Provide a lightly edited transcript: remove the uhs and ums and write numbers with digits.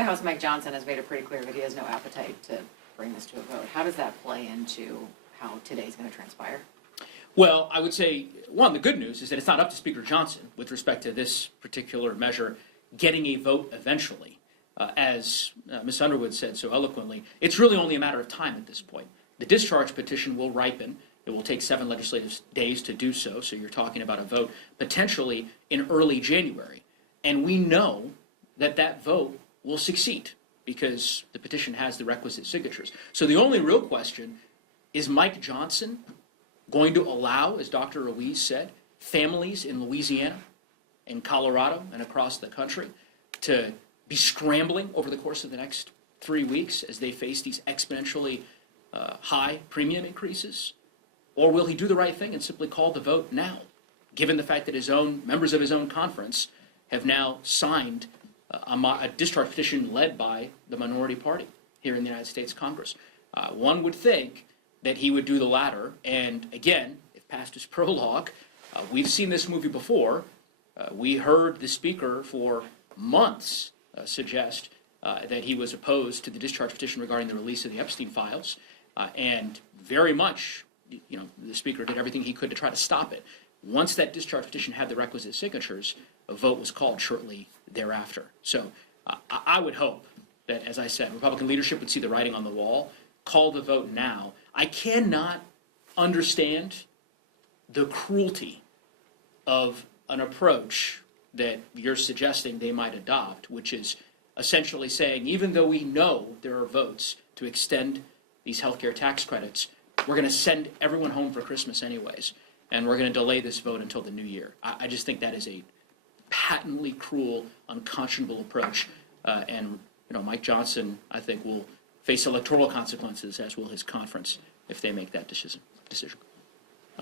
the House, Mike Johnson, has made it pretty clear that he has no appetite to bring this to a vote. How does that play into how today's going to transpire? Well, I would say, one, the good news is that it's not up to Speaker Johnson with respect to this particular measure getting a vote eventually. As Ms. Underwood said so eloquently, it's really only a matter of time at this point. The discharge petition will ripen. It will take 7 legislative days to do so, so you're talking about a vote potentially in early January. And we know that that vote will succeed because the petition has the requisite signatures. So the only real question is Mike Johnson going to allow, as Dr. Ruiz said, families in Louisiana and Colorado and across the country to be scrambling over the course of the next 3 weeks as they face these exponentially high premium increases? Or will he do the right thing and simply call the vote now, given the fact that his own members of his own conference have now signed a discharge petition led by the minority party here in the United States Congress? One would think that he would do the latter. And again, if past is prologue, we've seen this movie before. We heard the Speaker for months suggest that he was opposed to the discharge petition regarding the release of the Epstein files, and very much, the Speaker did everything he could to try to stop it. Once that discharge petition had the requisite signatures, a vote was called shortly thereafter. So I would hope that, as I said, Republican leadership would see the writing on the wall, call the vote now. I cannot understand the cruelty of an approach that you're suggesting they might adopt, which is essentially saying, even though we know there are votes to extend these healthcare tax credits, we're going to send everyone home for Christmas anyways, and we're going to delay this vote until the new year. I just think that is a patently cruel, unconscionable approach, and Mike Johnson, I think, will face electoral consequences, as will his conference, if they make that decision.